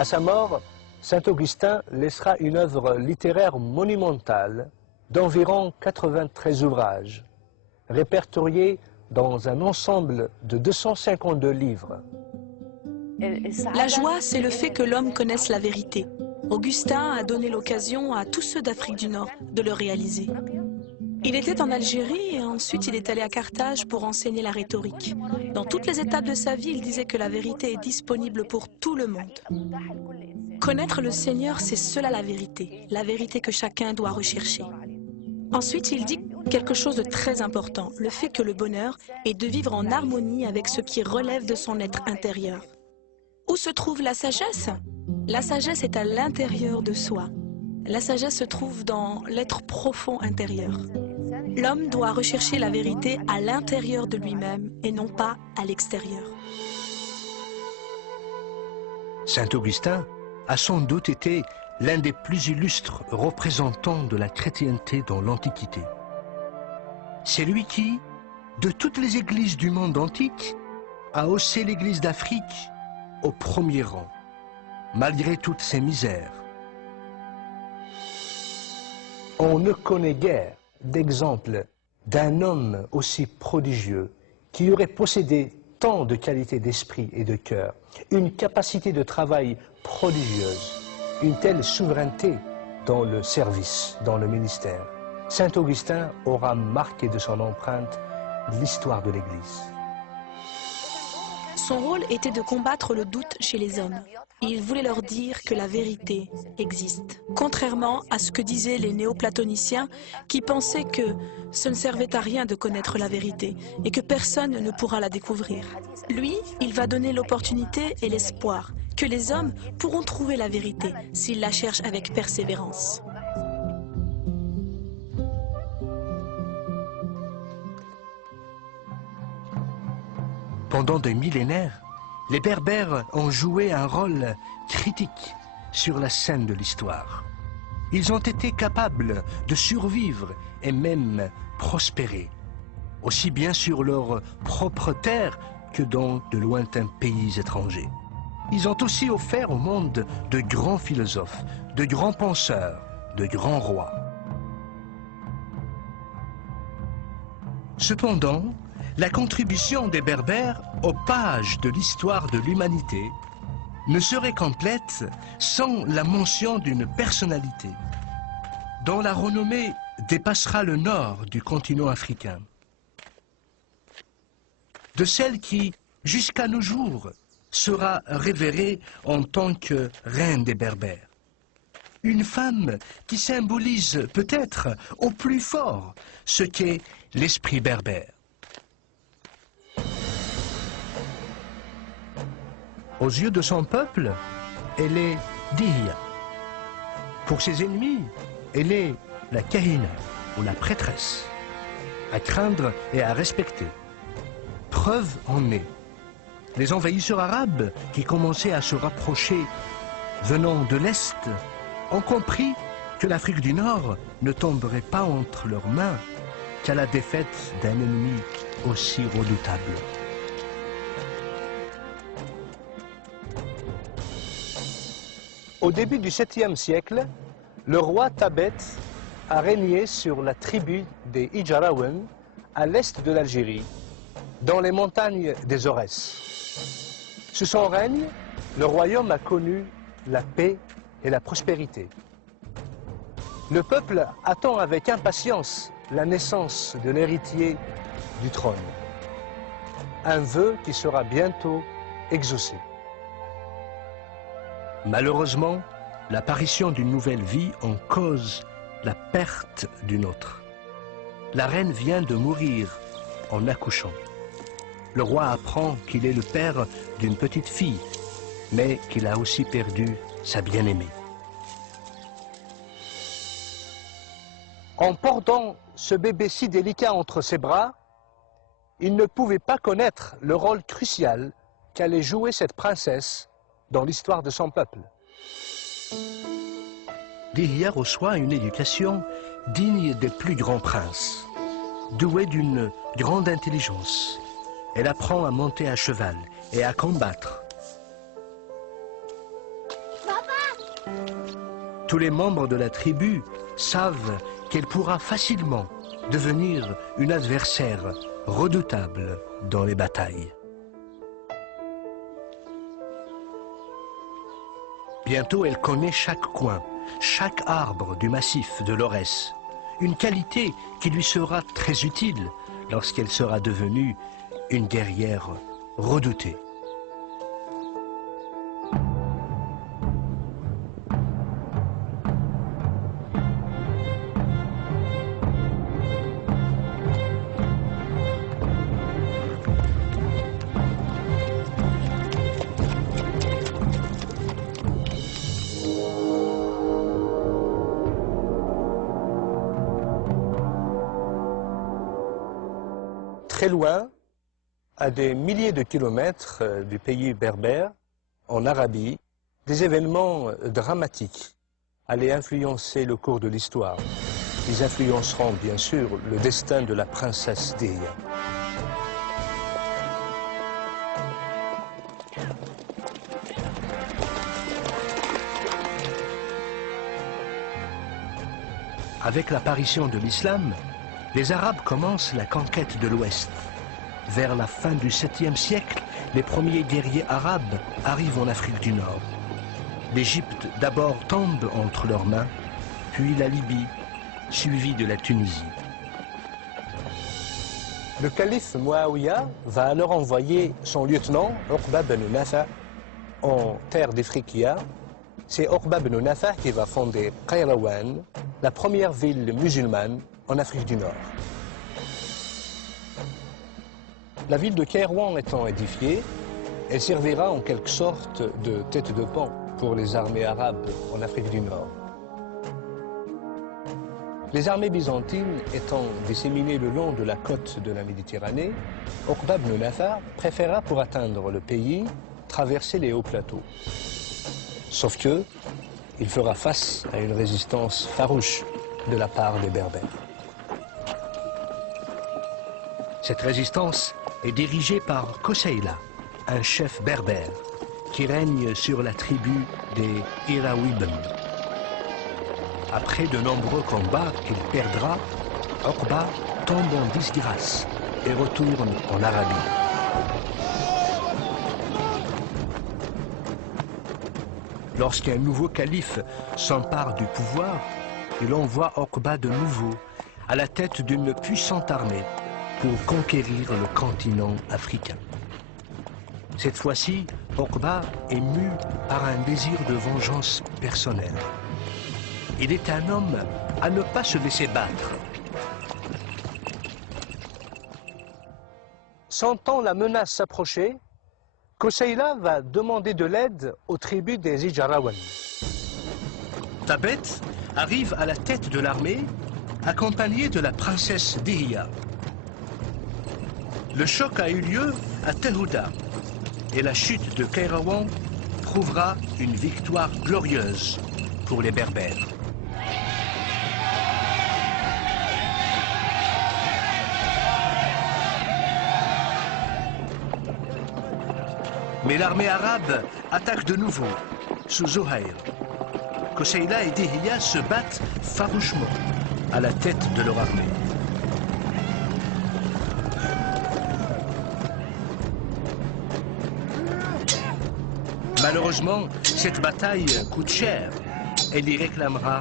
À sa mort, saint Augustin laissera une œuvre littéraire monumentale d'environ 93 ouvrages, répertoriés dans un ensemble de 252 livres. La joie, c'est le fait que l'homme connaisse la vérité. Augustin a donné l'occasion à tous ceux d'Afrique du Nord de le réaliser. Il était en Algérie et ensuite il est allé à Carthage pour enseigner la rhétorique. Dans toutes les étapes de sa vie, il disait que la vérité est disponible pour tout le monde. Connaître le Seigneur, c'est cela la vérité que chacun doit rechercher. Ensuite, il dit quelque chose de très important, le fait que le bonheur est de vivre en harmonie avec ce qui relève de son être intérieur. Où se trouve la sagesse? La sagesse est à l'intérieur de soi. La sagesse se trouve dans l'être profond intérieur. L'homme doit rechercher la vérité à l'intérieur de lui-même et non pas à l'extérieur. Saint Augustin a sans doute été l'un des plus illustres représentants de la chrétienté dans l'Antiquité. C'est lui qui, de toutes les églises du monde antique, a haussé l'Église d'Afrique au premier rang, malgré toutes ses misères. On ne connaît guère d'exemple d'un homme aussi prodigieux qui aurait possédé tant de qualités d'esprit et de cœur, une capacité de travail prodigieuse, une telle souveraineté dans le service, dans le ministère. Saint Augustin aura marqué de son empreinte l'histoire de l'Église. Son rôle était de combattre le doute chez les hommes. Il voulait leur dire que la vérité existe. Contrairement à ce que disaient les néoplatoniciens qui pensaient que ce ne servait à rien de connaître la vérité et que personne ne pourra la découvrir. Lui, il va donner l'opportunité et l'espoir que les hommes pourront trouver la vérité s'ils la cherchent avec persévérance. Pendant des millénaires, les Berbères ont joué un rôle critique sur la scène de l'histoire. Ils ont été capables de survivre et même prospérer, aussi bien sur leur propre terre que dans de lointains pays étrangers. Ils ont aussi offert au monde de grands philosophes, de grands penseurs, de grands rois. Cependant, la contribution des Berbères aux pages de l'histoire de l'humanité ne serait complète sans la mention d'une personnalité dont la renommée dépassera le nord du continent africain. De celle qui, jusqu'à nos jours, sera révérée en tant que reine des Berbères. Une femme qui symbolise peut-être au plus fort ce qu'est l'esprit berbère. Aux yeux de son peuple, elle est Dihia. Pour ses ennemis, elle est la Kahina, ou la prêtresse, à craindre et à respecter. Preuve en est. Les envahisseurs arabes qui commençaient à se rapprocher venant de l'Est ont compris que l'Afrique du Nord ne tomberait pas entre leurs mains qu'à la défaite d'un ennemi aussi redoutable. Au début du 7e siècle, le roi Tabet a régné sur la tribu des Ijarawen à l'est de l'Algérie, dans les montagnes des Aurès. Sous son règne, le royaume a connu la paix et la prospérité. Le peuple attend avec impatience la naissance de l'héritier du trône. Un vœu qui sera bientôt exaucé. Malheureusement, l'apparition d'une nouvelle vie en cause la perte d'une autre. La reine vient de mourir en accouchant. Le roi apprend qu'il est le père d'une petite fille, mais qu'il a aussi perdu sa bien-aimée. En portant ce bébé si délicat entre ses bras, il ne pouvait pas connaître le rôle crucial qu'allait jouer cette princesse dans l'histoire de son peuple. Dihia reçoit une éducation digne des plus grands princes. Douée d'une grande intelligence, elle apprend à monter à cheval et à combattre. Tous les membres de la tribu savent qu'elle pourra facilement devenir une adversaire redoutable dans les batailles. Bientôt, elle connaît chaque coin, chaque arbre du massif de l'Aurès, une qualité qui lui sera très utile lorsqu'elle sera devenue une guerrière redoutée. Très loin, à des milliers de kilomètres du pays berbère, en Arabie, des événements dramatiques allaient influencer le cours de l'histoire. Ils influenceront bien sûr le destin de la princesse Dihya. Avec l'apparition de l'islam, les Arabes commencent la conquête de l'Ouest. Vers la fin du 7e siècle, les premiers guerriers arabes arrivent en Afrique du Nord. L'Égypte d'abord tombe entre leurs mains, puis la Libye, suivie de la Tunisie. Le calife Muawiyah va alors envoyer son lieutenant, Uqba ibn Nafa, en terre d'Ifriqiya. C'est Uqba ibn Nafa qui va fonder Qayrawan, la première ville musulmane en Afrique du Nord. La ville de Kairouan étant édifiée, elle servira en quelque sorte de tête de pont pour les armées arabes en Afrique du Nord. Les armées byzantines étant disséminées le long de la côte de la Méditerranée, Uqba ibn Nafa préféra pour atteindre le pays traverser les hauts plateaux. Sauf que il fera face à une résistance farouche de la part des Berbères. Cette résistance est dirigée par Koseila, un chef berbère qui règne sur la tribu des Irawibn. Après de nombreux combats qu'il perdra, Uqba tombe en disgrâce et retourne en Arabie. Lorsqu'un nouveau calife s'empare du pouvoir, il envoie Uqba de nouveau à la tête d'une puissante armée pour conquérir le continent africain. Cette fois-ci, Uqba est mu par un désir de vengeance personnelle. Il est un homme à ne pas se laisser battre. Sentant la menace s'approcher, Koseila va demander de l'aide aux tribus des Ijarawan. Tabet arrive à la tête de l'armée, accompagné de la princesse Dihya. Le choc a eu lieu à Tehouda et la chute de Qayrawan prouvera une victoire glorieuse pour les Berbères. Mais l'armée arabe attaque de nouveau, sous Zuhair. Koseila et Dihya se battent farouchement à la tête de leur armée. Malheureusement, cette bataille coûte cher. Elle y réclamera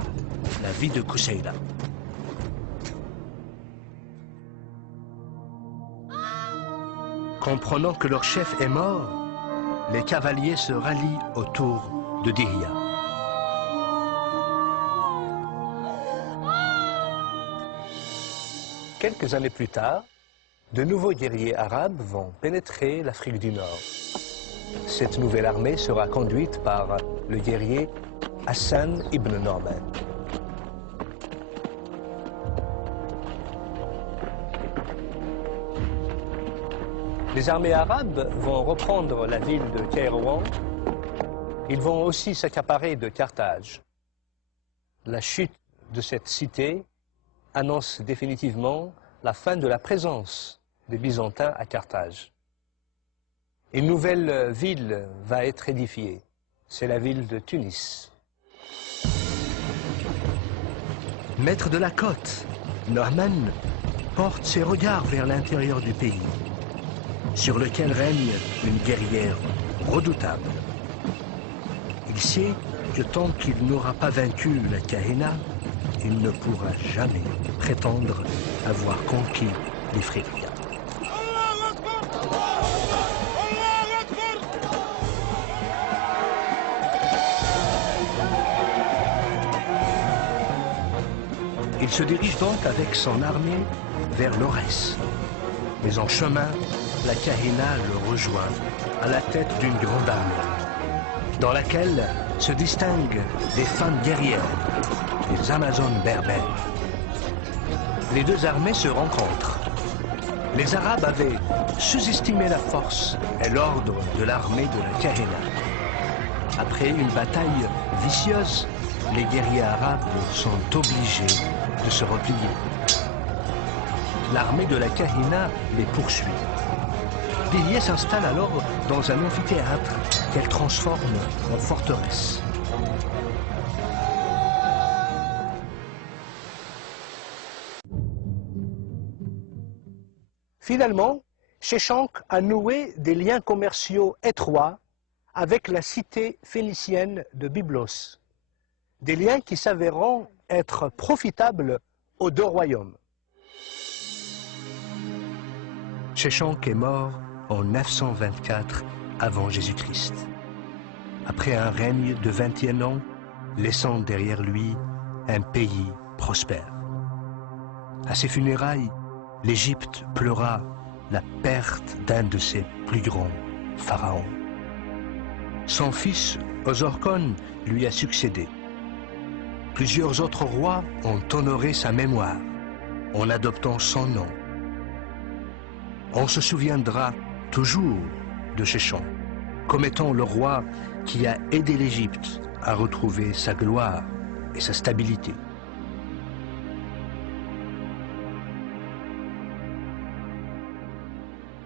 la vie de Koseila. Comprenant que leur chef est mort, les cavaliers se rallient autour de Dihya. Quelques années plus tard, de nouveaux guerriers arabes vont pénétrer l'Afrique du Nord. Cette nouvelle armée sera conduite par le guerrier Hassan ibn Norman. Les armées arabes vont reprendre la ville de Kairouan. Ils vont aussi s'accaparer de Carthage. La chute de cette cité annonce définitivement la fin de la présence des Byzantins à Carthage. Une nouvelle ville va être édifiée. C'est la ville de Tunis. Maître de la côte, Naaman porte ses regards vers l'intérieur du pays, sur lequel règne une guerrière redoutable. Il sait que tant qu'il n'aura pas vaincu la Kahina, il ne pourra jamais prétendre avoir conquis les Phrygiens. Il se dirige donc avec son armée vers l'Orès. Mais en chemin, la Kahina le rejoint à la tête d'une grande armée, dans laquelle se distinguent des femmes guerrières, les Amazones berbères. Les deux armées se rencontrent. Les Arabes avaient sous-estimé la force et l'ordre de l'armée de la Kahina. Après une bataille vicieuse, les guerriers arabes sont obligés de se replier. L'armée de la Kahina les poursuit. Dihye s'installe alors dans un amphithéâtre qu'elle transforme en forteresse. Finalement, Sheshanq a noué des liens commerciaux étroits avec la cité phénicienne de Byblos. Des liens qui s'avéreront être profitables aux deux royaumes. Sheshanq est mort en 924 avant Jésus-Christ, après un règne de 21 ans, laissant derrière lui un pays prospère. À ses funérailles, l'Égypte pleura la perte d'un de ses plus grands pharaons. Son fils Osorkon lui a succédé. Plusieurs autres rois ont honoré sa mémoire en adoptant son nom. On se souviendra toujours de Sheshanq comme étant le roi qui a aidé l'Égypte à retrouver sa gloire et sa stabilité.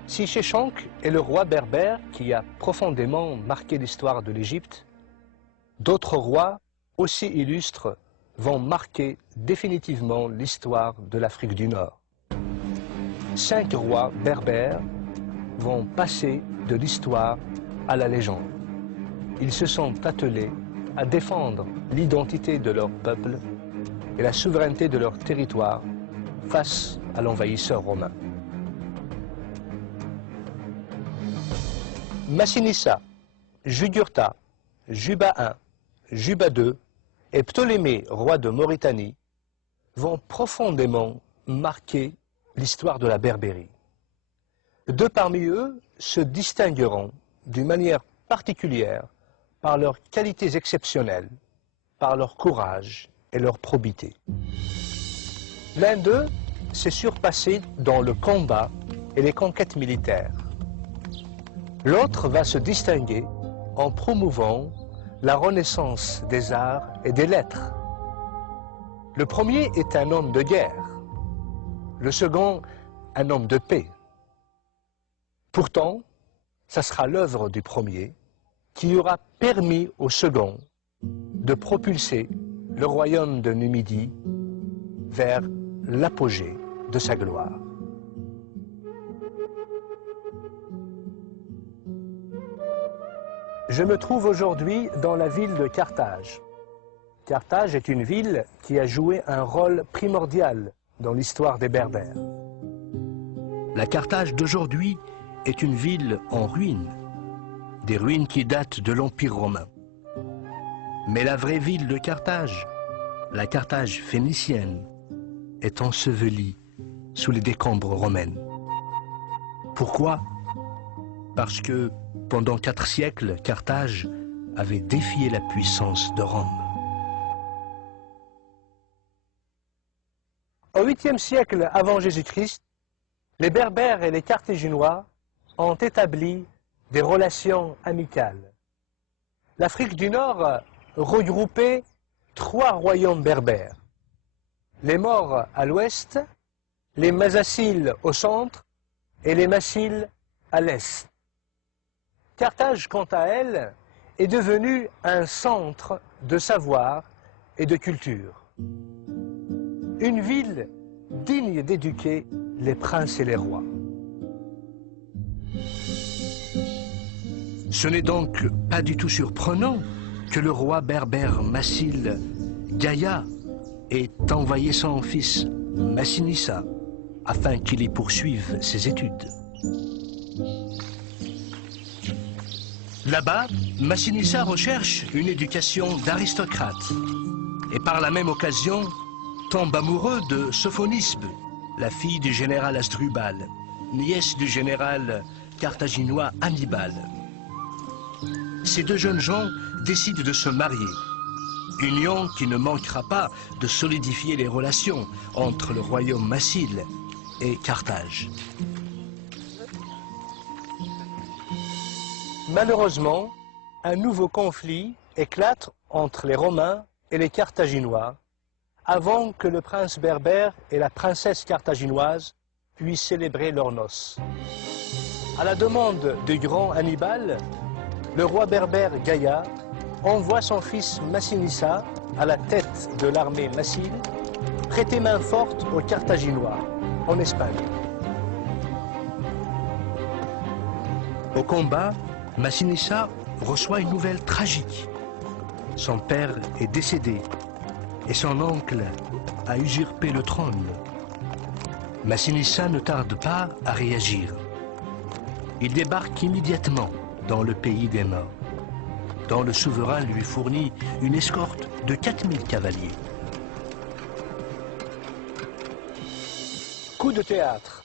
Si Sheshanq est le roi berbère qui a profondément marqué l'histoire de l'Égypte, d'autres rois aussi illustres vont marquer définitivement l'histoire de l'Afrique du Nord. 5 rois berbères vont passer de l'histoire à la légende. Ils se sont attelés à défendre l'identité de leur peuple et la souveraineté de leur territoire face à l'envahisseur romain. Massinissa, Jugurtha, Juba I, Juba II et Ptolémée, roi de Mauritanie, vont profondément marquer l'histoire de la Berbérie. Deux parmi eux se distingueront d'une manière particulière par leurs qualités exceptionnelles, par leur courage et leur probité. L'un d'eux s'est surpassé dans le combat et les conquêtes militaires. L'autre va se distinguer en promouvant la renaissance des arts et des lettres. Le premier est un homme de guerre, le second un homme de paix. Pourtant, ça sera l'œuvre du premier qui aura permis au second de propulser le royaume de Numidie vers l'apogée de sa gloire. Je me trouve aujourd'hui dans la ville de Carthage. Carthage est une ville qui a joué un rôle primordial dans l'histoire des Berbères. La Carthage d'aujourd'hui est une ville en ruine, des ruines qui datent de l'Empire romain. Mais la vraie ville de Carthage, la Carthage phénicienne, est ensevelie sous les décombres romaines. Pourquoi? Parce que pendant 4 siècles, Carthage avait défié la puissance de Rome. Au 8e siècle avant Jésus-Christ, les Berbères et les Carthaginois ont établi des relations amicales. L'Afrique du Nord regroupait 3 royaumes berbères. Les Maures à l'ouest, les Masaciles au centre et les Massiles à l'est. Carthage, quant à elle, est devenue un centre de savoir et de culture. une ville digne d'éduquer les princes et les rois. Ce n'est donc pas du tout surprenant que le roi berbère Massil Gaya ait envoyé son fils Massinissa afin qu'il y poursuive ses études. Là-bas, Massinissa recherche une éducation d'aristocrate et par la même occasion tombe amoureux de Sophonisbe, la fille du général Asdrubal, nièce du général carthaginois Hannibal. Ces deux jeunes gens décident de se marier, union qui ne manquera pas de solidifier les relations entre le royaume Massil et Carthage. Malheureusement, un nouveau conflit éclate entre les Romains et les Carthaginois avant que le prince berbère et la princesse carthaginoise puissent célébrer leurs noces. À la demande du grand Hannibal, le roi berbère Gaya envoie son fils Massinissa à la tête de l'armée Massil prêter main forte aux Carthaginois en Espagne. Au combat, Massinissa reçoit une nouvelle tragique. Son père est décédé et son oncle a usurpé le trône. Massinissa ne tarde pas à réagir. Il débarque immédiatement dans le pays des morts, dont le souverain lui fournit une escorte de 4000 cavaliers. Coup de théâtre.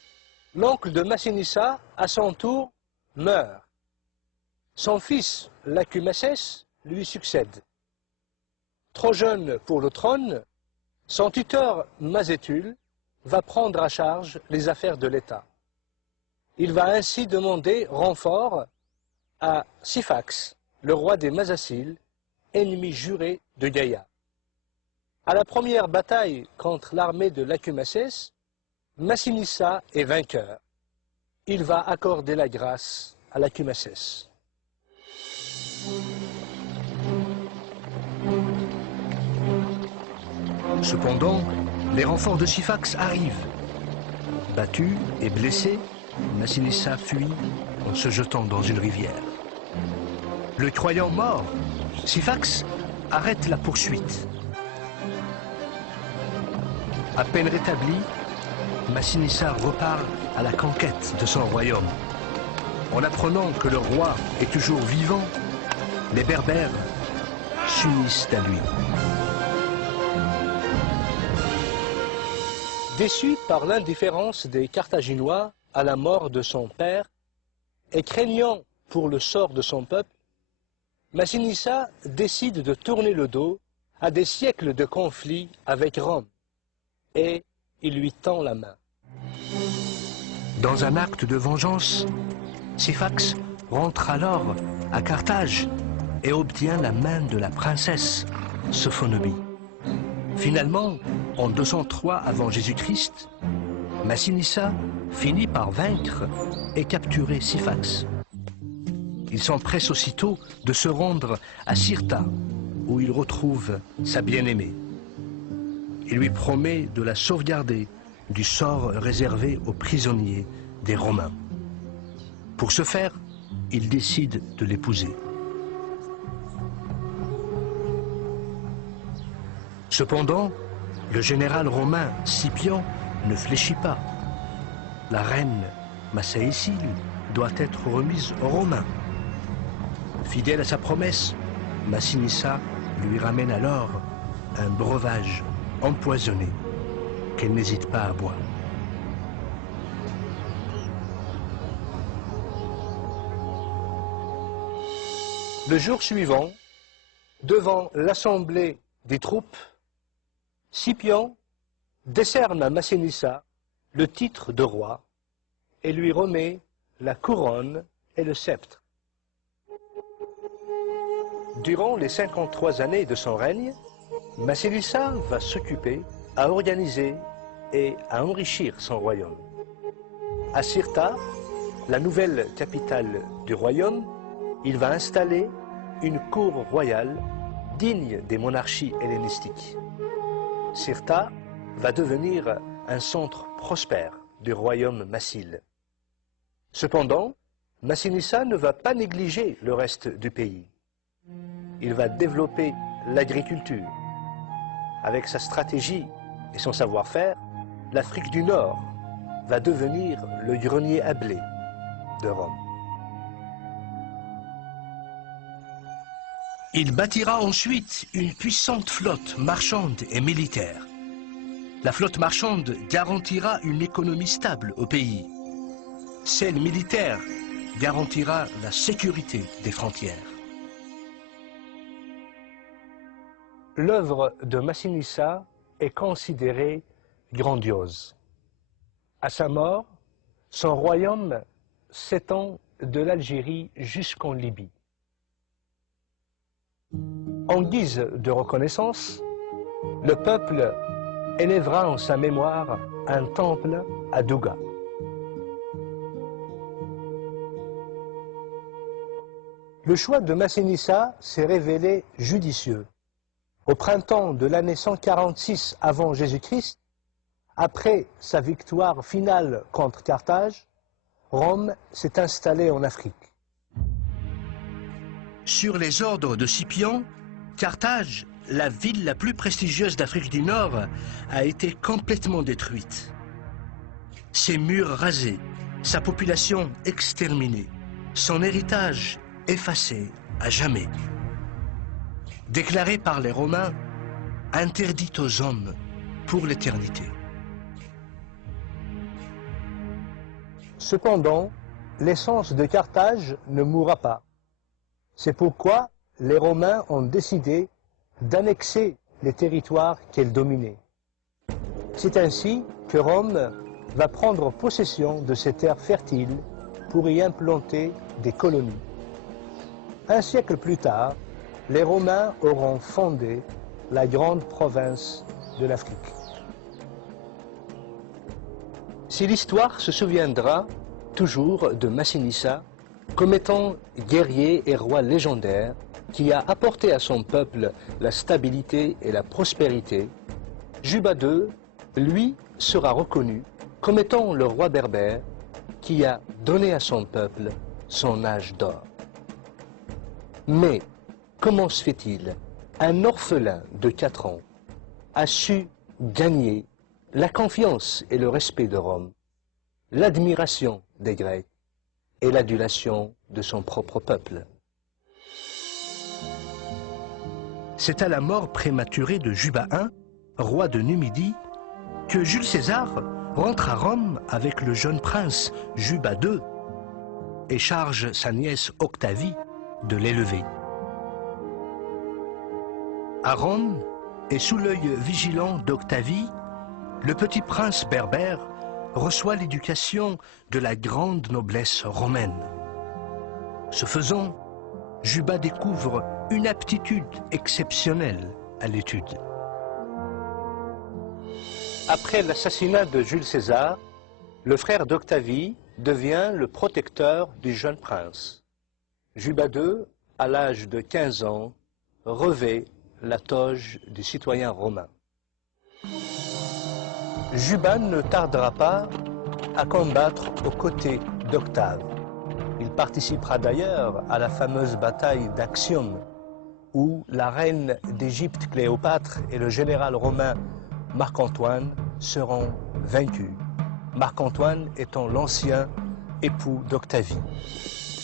L'oncle de Massinissa, à son tour, meurt. Son fils, Lacumacès, lui succède. Trop jeune pour le trône, son tuteur Mazétul va prendre à charge les affaires de l'État. Il va ainsi demander renfort à Syphax, le roi des Masasyles, ennemi juré de Gaya. À la première bataille contre l'armée de Lacumacès, Massinissa est vainqueur. Il va accorder la grâce à Lacumacès. Cependant, les renforts de Syphax arrivent. Battu et blessé, Massinissa fuit en se jetant dans une rivière. Le croyant mort, Syphax arrête la poursuite. À peine rétabli, Massinissa repart à la conquête de son royaume. En apprenant que le roi est toujours vivant, les Berbères s'unissent à lui. Déçu par l'indifférence des Carthaginois à la mort de son père et craignant pour le sort de son peuple, Massinissa décide de tourner le dos à des siècles de conflits avec Rome et il lui tend la main. Dans un acte de vengeance, Syphax rentre alors à Carthage et obtient la main de la princesse Sophonobie. Finalement, en 203 avant Jésus-Christ, Massinissa finit par vaincre et capturer Syphax. Il s'empresse aussitôt de se rendre à Cirta, où il retrouve sa bien-aimée. Il lui promet de la sauvegarder du sort réservé aux prisonniers des Romains. Pour ce faire, il décide de l'épouser. Cependant, le général romain Scipion ne fléchit pas. La reine Massaécile doit être remise aux Romains. Fidèle à sa promesse, Massinissa lui ramène alors un breuvage empoisonné qu'elle n'hésite pas à boire. Le jour suivant, devant l'assemblée des troupes, Scipion décerne à Massinissa le titre de roi et lui remet la couronne et le sceptre. Durant les 53 années de son règne, Massinissa va s'occuper à organiser et à enrichir son royaume. À Cirta, la nouvelle capitale du royaume, il va installer une cour royale digne des monarchies hellénistiques. Cirta va devenir un centre prospère du royaume massile. Cependant, Massinissa ne va pas négliger le reste du pays. Il va développer l'agriculture. Avec sa stratégie et son savoir-faire, l'Afrique du Nord va devenir le grenier à blé de Rome. Il bâtira ensuite une puissante flotte marchande et militaire. La flotte marchande garantira une économie stable au pays. Celle militaire garantira la sécurité des frontières. L'œuvre de Massinissa est considérée grandiose. À sa mort, son royaume s'étend de l'Algérie jusqu'en Libye. En guise de reconnaissance, le peuple élèvera en sa mémoire un temple à Douga. Le choix de Massinissa s'est révélé judicieux. Au printemps de l'année 146 avant Jésus-Christ, après sa victoire finale contre Carthage, Rome s'est installée en Afrique. Sur les ordres de Scipion, Carthage, la ville la plus prestigieuse d'Afrique du Nord, a été complètement détruite. Ses murs rasés, sa population exterminée, son héritage effacé à jamais. Déclaré par les Romains, interdit aux hommes pour l'éternité. Cependant, l'essence de Carthage ne mourra pas. C'est pourquoi les Romains ont décidé d'annexer les territoires qu'elle dominait. C'est ainsi que Rome va prendre possession de ces terres fertiles pour y implanter des colonies. Un siècle plus tard, les Romains auront fondé la grande province de l'Afrique. Si l'histoire se souviendra toujours de Massinissa comme étant guerrier et roi légendaire qui a apporté à son peuple la stabilité et la prospérité, Juba II, lui, sera reconnu comme étant le roi berbère qui a donné à son peuple son âge d'or. Mais comment se fait-il un orphelin de 4 ans a su gagner la confiance et le respect de Rome, l'admiration des Grecs et l'adulation de son propre peuple? C'est à la mort prématurée de Juba I, roi de Numidie, que Jules César rentre à Rome avec le jeune prince Juba II et charge sa nièce Octavie de l'élever. À Rome, et sous l'œil vigilant d'Octavie, le petit prince berbère reçoit l'éducation de la grande noblesse romaine. Ce faisant, Juba découvre une aptitude exceptionnelle à l'étude. Après l'assassinat de Jules César, le frère d'Octavie devient le protecteur du jeune prince. Juba II, à l'âge de 15 ans, revêt la toge du citoyen romain. Juba ne tardera pas à combattre aux côtés d'Octave. Il participera d'ailleurs à la fameuse bataille d'Actium, où la reine d'Égypte Cléopâtre et le général romain Marc-Antoine seront vaincus. Marc-Antoine étant l'ancien époux d'Octavie.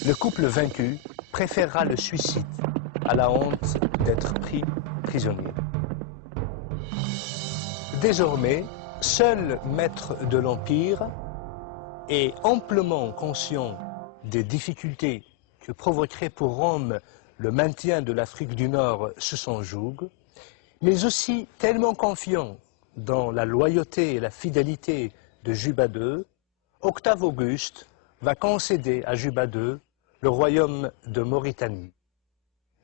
Le couple vaincu préférera le suicide à la honte d'être pris prisonnier. Désormais, seul maître de l'Empire et amplement conscient des difficultés que provoquerait pour Rome le maintien de l'Afrique du Nord sous son joug, mais aussi tellement confiant dans la loyauté et la fidélité de Juba II, Octave Auguste va concéder à Juba II le royaume de Mauritanie.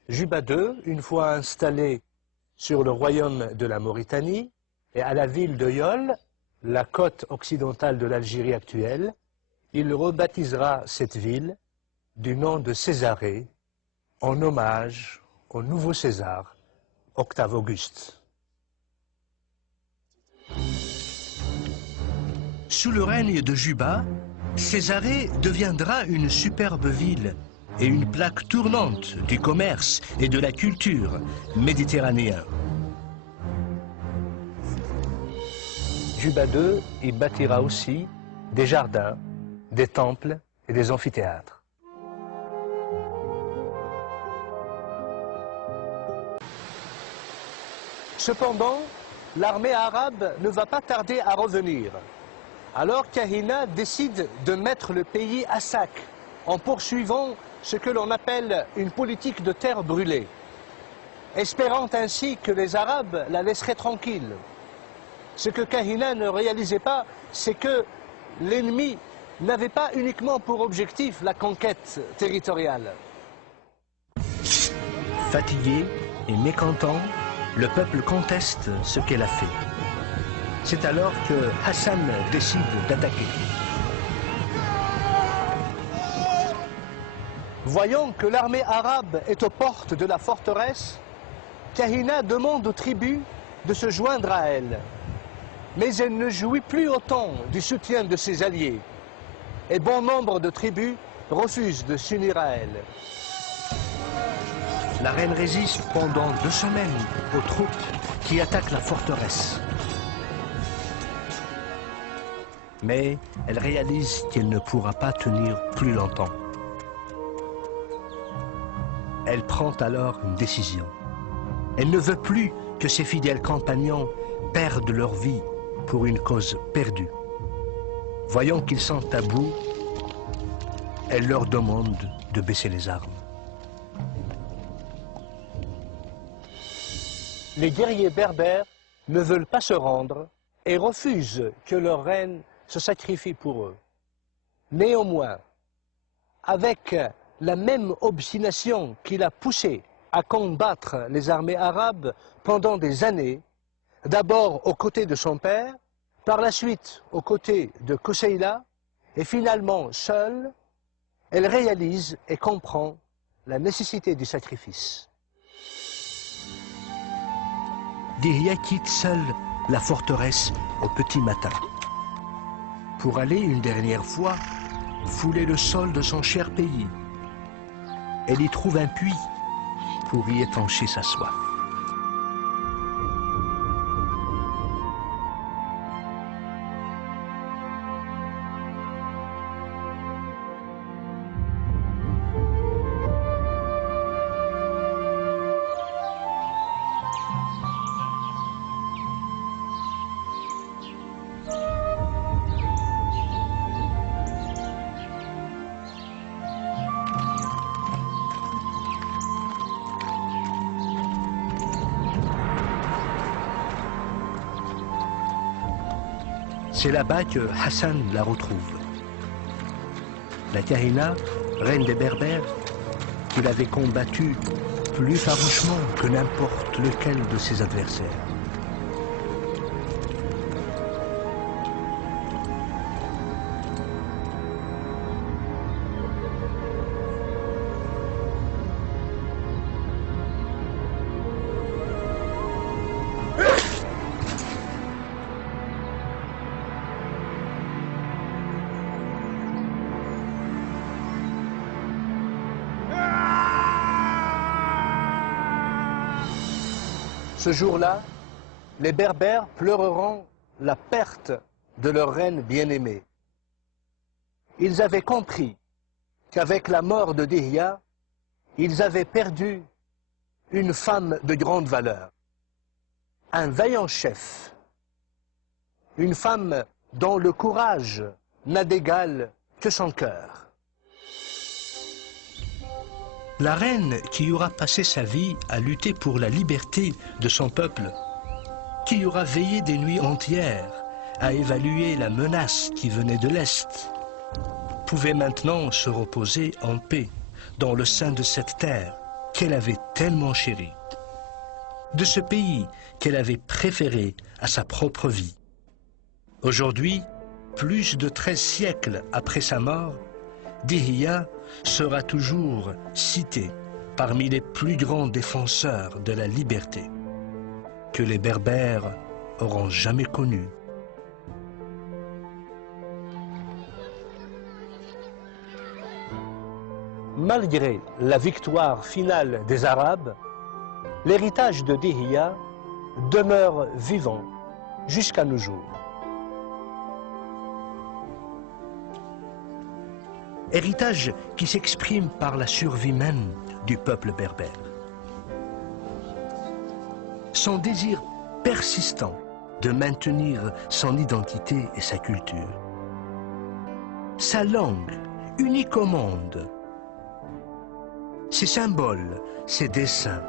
Juba II, une fois installé sur le royaume de la Mauritanie et à la ville de Yol, la côte occidentale de l'Algérie actuelle, il rebaptisera cette ville du nom de Césarée, en hommage au nouveau César, Octave Auguste. Sous le règne de Juba, Césarée deviendra une superbe ville et une plaque tournante du commerce et de la culture méditerranéen. Juba II y bâtira aussi des jardins, des temples et des amphithéâtres. Cependant, l'armée arabe ne va pas tarder à revenir. Alors Kahina décide de mettre le pays à sac en poursuivant ce que l'on appelle une politique de terre brûlée, espérant ainsi que les Arabes la laisseraient tranquille. Ce que Kahina ne réalisait pas, c'est que l'ennemi n'avait pas uniquement pour objectif la conquête territoriale. Fatigué et mécontent, le peuple conteste ce qu'elle a fait. C'est alors que Hassan décide d'attaquer. Voyant que l'armée arabe est aux portes de la forteresse, Kahina demande aux tribus de se joindre à elle. Mais elle ne jouit plus autant du soutien de ses alliés. Et bon nombre de tribus refusent de s'unir à elle. La reine résiste pendant 2 semaines aux troupes qui attaquent la forteresse. Mais elle réalise qu'elle ne pourra pas tenir plus longtemps. Elle prend alors une décision. Elle ne veut plus que ses fidèles compagnons perdent leur vie pour une cause perdue. Voyant qu'ils sont à bout, elle leur demande de baisser les armes. Les guerriers berbères ne veulent pas se rendre et refusent que leur reine se sacrifie pour eux. Néanmoins, avec la même obstination qui l'a poussé à combattre les armées arabes pendant des années, d'abord aux côtés de son père, par la suite aux côtés de Kousseïla, et finalement seule, elle réalise et comprend la nécessité du sacrifice. Dihya quitte seule la forteresse au petit matin, pour aller une dernière fois fouler le sol de son cher pays. Elle y trouve un puits pour y étancher sa soif. C'est là-bas que Hassan la retrouve. La Kahina, reine des Berbères, qu'il avait combattue plus farouchement que n'importe lequel de ses adversaires. Ce jour-là, les Berbères pleureront la perte de leur reine bien-aimée. Ils avaient compris qu'avec la mort de Dihya, ils avaient perdu une femme de grande valeur, un vaillant chef, une femme dont le courage n'a d'égal que son cœur. La reine qui aura passé sa vie à lutter pour la liberté de son peuple, qui aura veillé des nuits entières à évaluer la menace qui venait de l'Est, pouvait maintenant se reposer en paix dans le sein de cette terre qu'elle avait tellement chérie, de ce pays qu'elle avait préféré à sa propre vie. Aujourd'hui, plus de 13 siècles après sa mort, Dihya sera toujours cité parmi les plus grands défenseurs de la liberté que les Berbères auront jamais connue. malgré la victoire finale des Arabes, l'héritage de Dihya demeure vivant jusqu'à nos jours. Héritage qui s'exprime par la survie même du peuple berbère. Son désir persistant de maintenir son identité et sa culture. Sa langue, unique au monde. Ses symboles, ses dessins.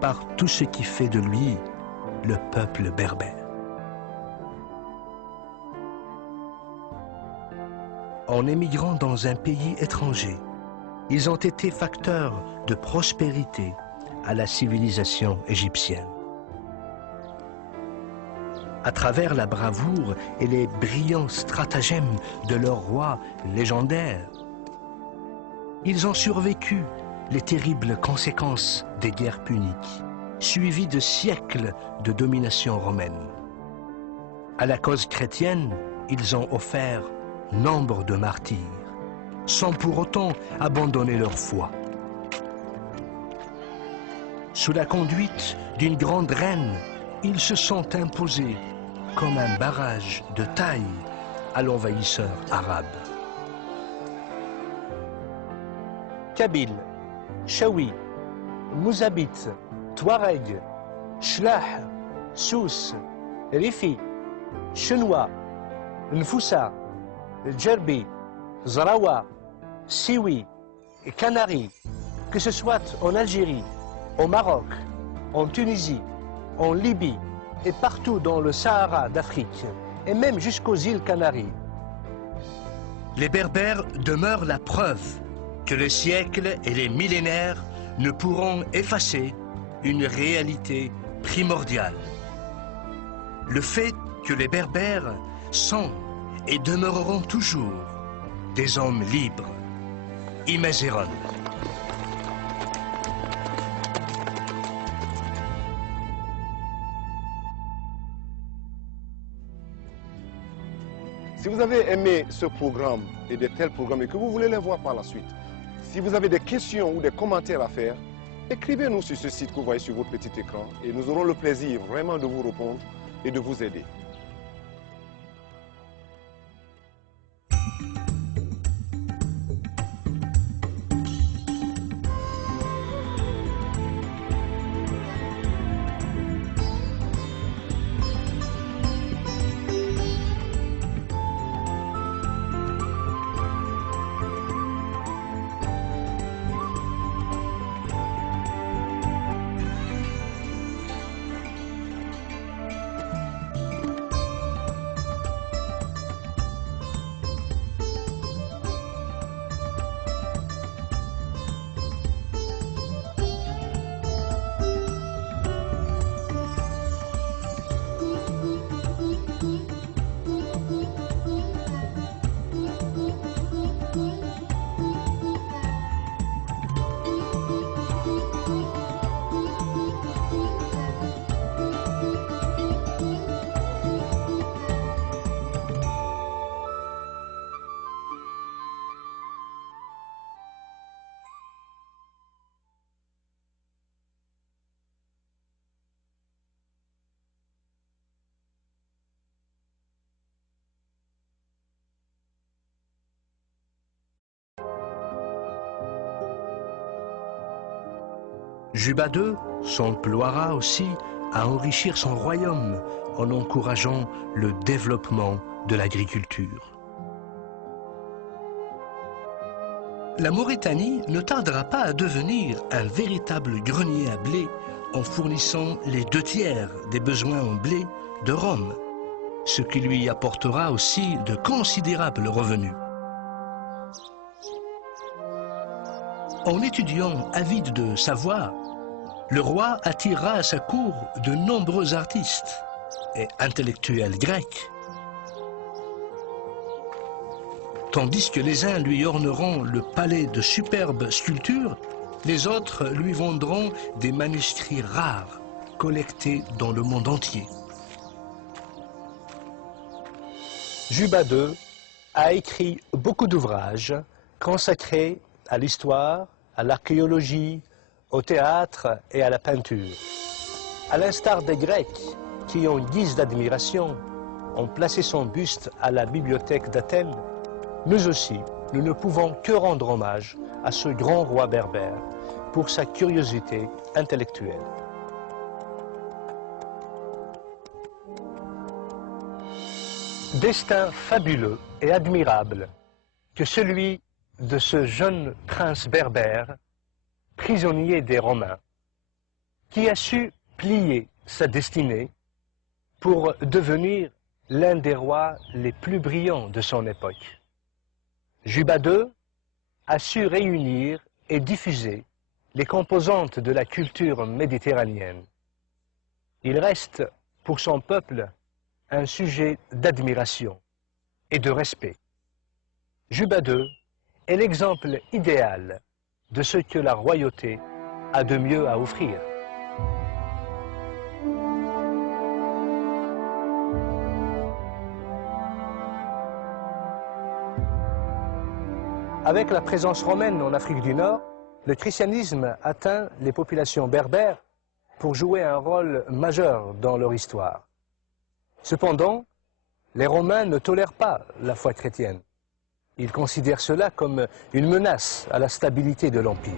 Par tout ce qui fait de lui le peuple berbère. En émigrant dans un pays étranger, ils ont été facteurs de prospérité à la civilisation égyptienne. À travers la bravoure et les brillants stratagèmes de leur roi légendaire, ils ont survécu les terribles conséquences des guerres puniques, suivies de siècles de domination romaine. À la cause chrétienne, ils ont offert nombre de martyrs, sans pour autant abandonner leur foi. Sous la conduite d'une grande reine, ils se sont imposés comme un barrage de taille à l'envahisseur arabe. Kabyle, Chaoui, Mouzabite, Touareg, Chlah, Souss, Rifi, Chenois, Nfoussa, Djerbi, Zarawa, Sioui et Canari, que ce soit en Algérie, au Maroc, en Tunisie, en Libye et partout dans le Sahara d'Afrique, et même jusqu'aux îles Canaries. Les Berbères demeurent la preuve que les siècles et les millénaires ne pourront effacer une réalité primordiale. Le fait que les Berbères sont et demeureront toujours des hommes libres, immésérables. Si vous avez aimé ce programme et de tels programmes et que vous voulez les voir par la suite, si vous avez des questions ou des commentaires à faire, écrivez-nous sur ce site que vous voyez sur votre petit écran et nous aurons le plaisir vraiment de vous répondre et de vous aider. Juba II s'emploiera aussi à enrichir son royaume en encourageant le développement de l'agriculture. La Mauritanie ne tardera pas à devenir un véritable grenier à blé en fournissant les 2/3 des besoins en blé de Rome, ce qui lui apportera aussi de considérables revenus. En étudiant avide de savoir, le roi attirera à sa cour de nombreux artistes et intellectuels grecs, tandis que les uns lui orneront le palais de superbes sculptures, les autres lui vendront des manuscrits rares collectés dans le monde entier. Juba II a écrit beaucoup d'ouvrages consacré à l'histoire, à l'archéologie, au théâtre et à la peinture. À l'instar des Grecs qui, en guise d'admiration, ont placé son buste à la bibliothèque d'Athènes, nous aussi, nous ne pouvons que rendre hommage à ce grand roi berbère pour sa curiosité intellectuelle. Destin fabuleux et admirable que celui de ce jeune prince berbère, prisonnier des Romains, qui a su plier sa destinée pour devenir l'un des rois les plus brillants de son époque. Juba II a su réunir et diffuser les composantes de la culture méditerranéenne. Il reste pour son peuple un sujet d'admiration et de respect. Juba II est l'exemple idéal de ce que la royauté a de mieux à offrir. Avec la présence romaine en Afrique du Nord, le christianisme atteint les populations berbères pour jouer un rôle majeur dans leur histoire. Cependant, les Romains ne tolèrent pas la foi chrétienne. Ils considèrent cela comme une menace à la stabilité de l'Empire.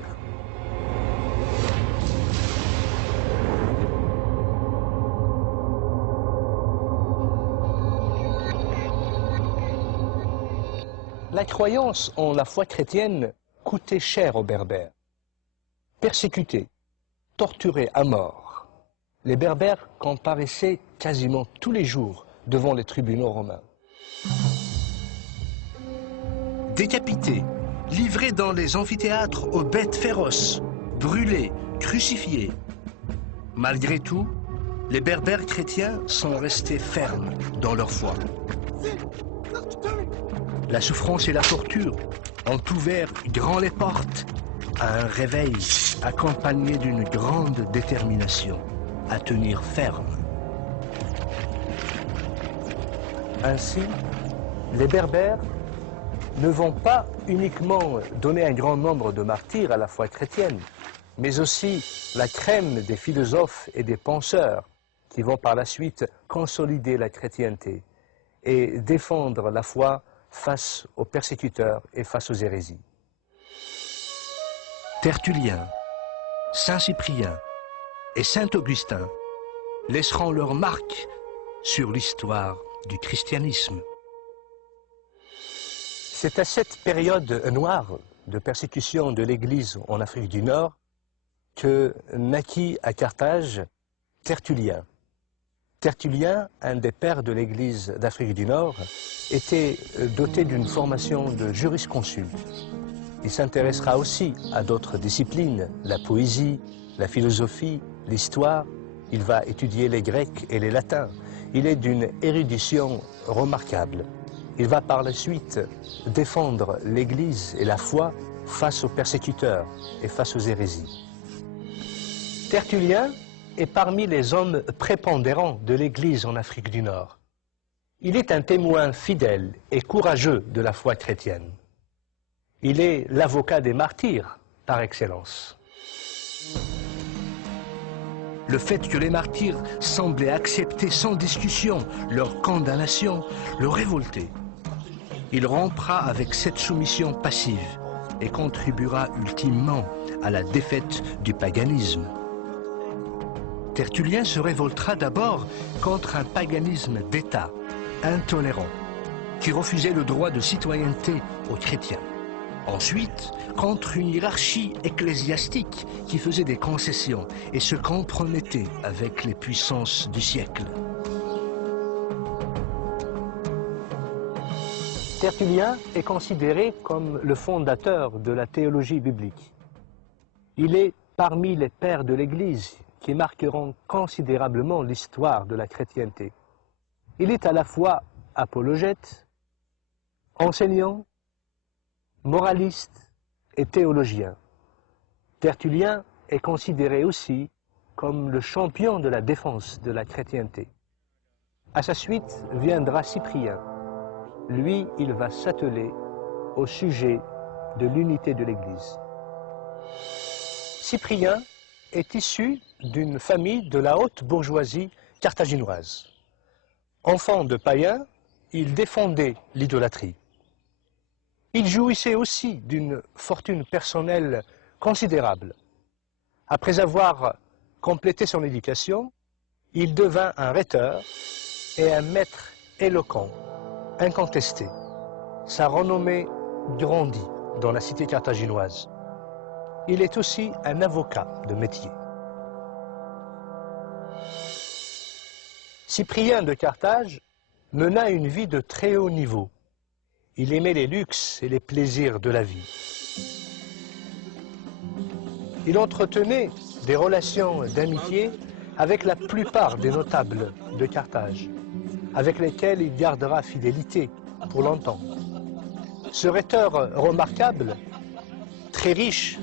La croyance en la foi chrétienne coûtait cher aux Berbères. Persécutés, torturés à mort, les Berbères comparaissaient quasiment tous les jours devant les tribunaux romains. Décapités, livrés dans les amphithéâtres aux bêtes féroces, brûlés, crucifiés. Malgré tout, les Berbères chrétiens sont restés fermes dans leur foi. La souffrance et la torture ont ouvert grand les portes à un réveil accompagné d'une grande détermination à tenir ferme. Ainsi, les Berbères ne vont pas uniquement donner un grand nombre de martyrs à la foi chrétienne, mais aussi la crème des philosophes et des penseurs qui vont par la suite consolider la chrétienté et défendre la foi face aux persécuteurs et face aux hérésies. Tertullien, Saint-Cyprien et Saint-Augustin laisseront leur marque sur l'histoire du christianisme. C'est à cette période noire de persécution de l'Église en Afrique du Nord que naquit à Carthage Tertullien. Tertullien, un des pères de l'Église d'Afrique du Nord, était doté d'une formation de jurisconsulte. Il s'intéressera aussi à d'autres disciplines, la poésie, la philosophie, l'histoire. Il va étudier les Grecs et les Latins. Il est d'une érudition remarquable. Il va par la suite défendre l'Église et la foi face aux persécuteurs et face aux hérésies. Tertullien est parmi les hommes prépondérants de l'Église en Afrique du Nord. Il est un témoin fidèle et courageux de la foi chrétienne. Il est l'avocat des martyrs par excellence. Le fait que les martyrs semblaient accepter sans discussion leur condamnation le révoltait. Il rompra avec cette soumission passive et contribuera ultimement à la défaite du paganisme. Tertullien se révoltera d'abord contre un paganisme d'État intolérant qui refusait le droit de citoyenneté aux chrétiens. Ensuite, contre une hiérarchie ecclésiastique qui faisait des concessions et se compromettait avec les puissances du siècle. Tertullien est considéré comme le fondateur de la théologie biblique. Il est parmi les pères de l'Église qui marqueront considérablement l'histoire de la chrétienté. Il est à la fois apologète, enseignant, moraliste et théologien. Tertullien est considéré aussi comme le champion de la défense de la chrétienté. À sa suite viendra Cyprien. Lui, il va s'atteler au sujet de l'unité de l'Église. Cyprien est issu d'une famille de la haute bourgeoisie carthaginoise. Enfant de païen, il défendait l'idolâtrie. Il jouissait aussi d'une fortune personnelle considérable. Après avoir complété son éducation, il devint un rhéteur et un maître éloquent, incontesté. Sa renommée grandit dans la cité carthaginoise. Il est aussi un avocat de métier. Cyprien de Carthage mena une vie de très haut niveau. Il aimait les luxes et les plaisirs de la vie. Il entretenait des relations d'amitié avec la plupart des notables de Carthage, avec lesquels il gardera fidélité pour longtemps. Ce rhéteur remarquable, très riche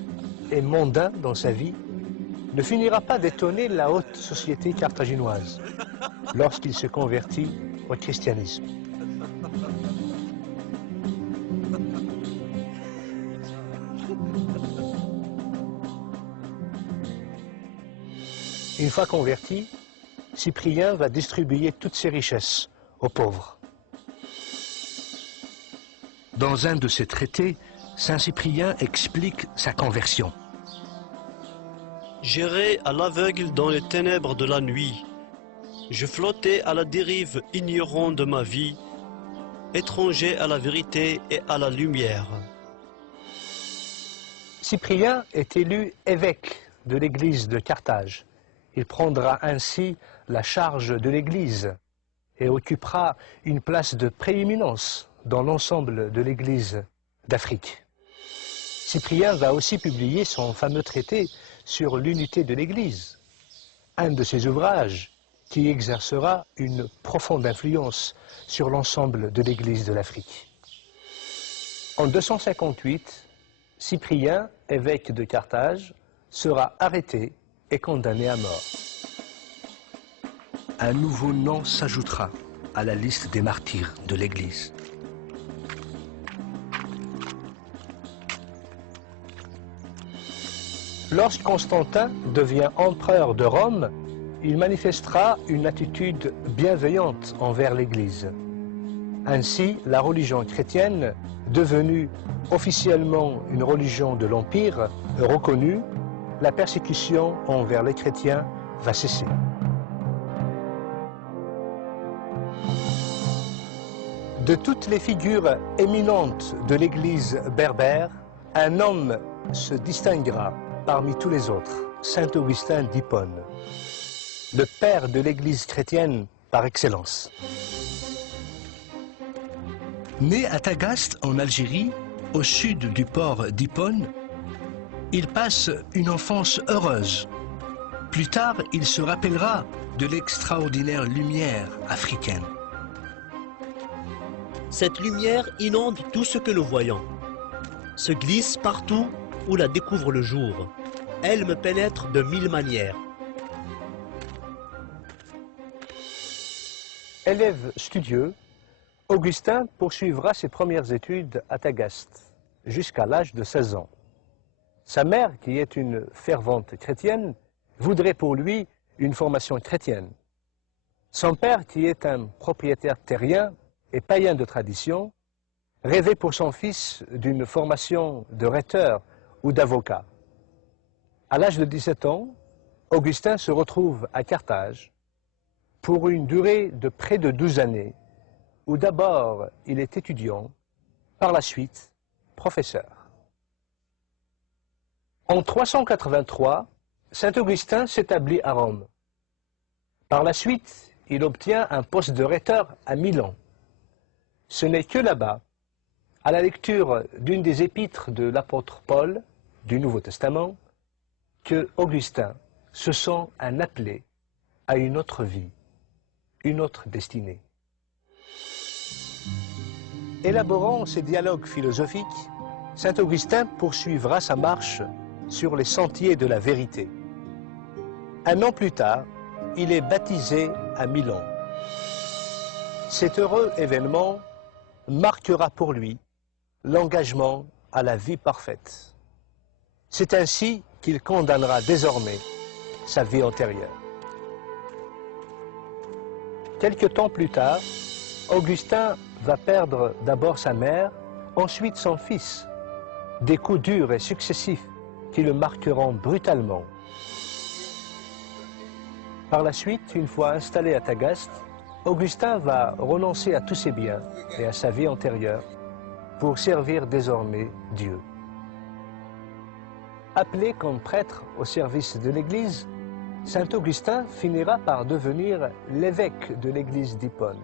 et mondain dans sa vie, ne finira pas d'étonner la haute société carthaginoise lorsqu'il se convertit au christianisme. Une fois converti, Cyprien va distribuer toutes ses richesses aux pauvres. Dans un de ses traités, Saint Cyprien explique sa conversion. J'errais à l'aveugle dans les ténèbres de la nuit. Je flottais à la dérive, ignorant de ma vie, étranger à la vérité et à la lumière. Cyprien est élu évêque de l'église de Carthage. Il prendra ainsi la charge de l'église et occupera une place de prééminence dans l'ensemble de l'église d'Afrique. Cyprien va aussi publier son fameux traité sur l'unité de l'église, un de ses ouvrages qui exercera une profonde influence sur l'ensemble de l'église de l'Afrique. En 258, Cyprien, évêque de Carthage, sera arrêté et condamné à mort. Un nouveau nom s'ajoutera à la liste des martyrs de l'Église. Lorsque Constantin devient empereur de Rome, il manifestera une attitude bienveillante envers l'Église. Ainsi, la religion chrétienne, devenue officiellement une religion de l'Empire, reconnue, la persécution envers les chrétiens va cesser. De toutes les figures éminentes de l'Église berbère, un homme se distinguera parmi tous les autres, Saint Augustin d'Hippone, le père de l'Église chrétienne par excellence. Né à Tagaste, en Algérie, au sud du port d'Hippone, il passe une enfance heureuse. Plus tard, il se rappellera de l'extraordinaire lumière africaine. Cette lumière inonde tout ce que nous voyons, se glisse partout où la découvre le jour. Elle me pénètre de 1000 manières. Élève studieux, Augustin poursuivra ses premières études à Tagaste jusqu'à l'âge de 16 ans. Sa mère, qui est une fervente chrétienne, voudrait pour lui une formation chrétienne. Son père, qui est un propriétaire terrien et païen de tradition, rêvait pour son fils d'une formation de rhéteur ou d'avocat. À l'âge de 17 ans, Augustin se retrouve à Carthage pour une durée de près de 12 années, où d'abord il est étudiant, par la suite professeur. En 383, Saint Augustin s'établit à Rome. Par la suite, il obtient un poste de rhéteur à Milan. Ce n'est que là-bas, à la lecture d'une des épîtres de l'apôtre Paul du Nouveau Testament, que Augustin se sent un appelé à une autre vie, une autre destinée. Élaborant ses dialogues philosophiques, Saint Augustin poursuivra sa marche sur les sentiers de la vérité. Un an plus tard, il est baptisé à Milan. Cet heureux événement marquera pour lui l'engagement à la vie parfaite. C'est ainsi qu'il condamnera désormais sa vie antérieure. Quelque temps plus tard, Augustin va perdre d'abord sa mère, ensuite son fils, des coups durs et successifs qui le marqueront brutalement. Par la suite, une fois installé à Tagaste, Augustin va renoncer à tous ses biens et à sa vie antérieure pour servir désormais Dieu. Appelé comme prêtre au service de l'Église, Saint Augustin finira par devenir l'évêque de l'église d'Hippone.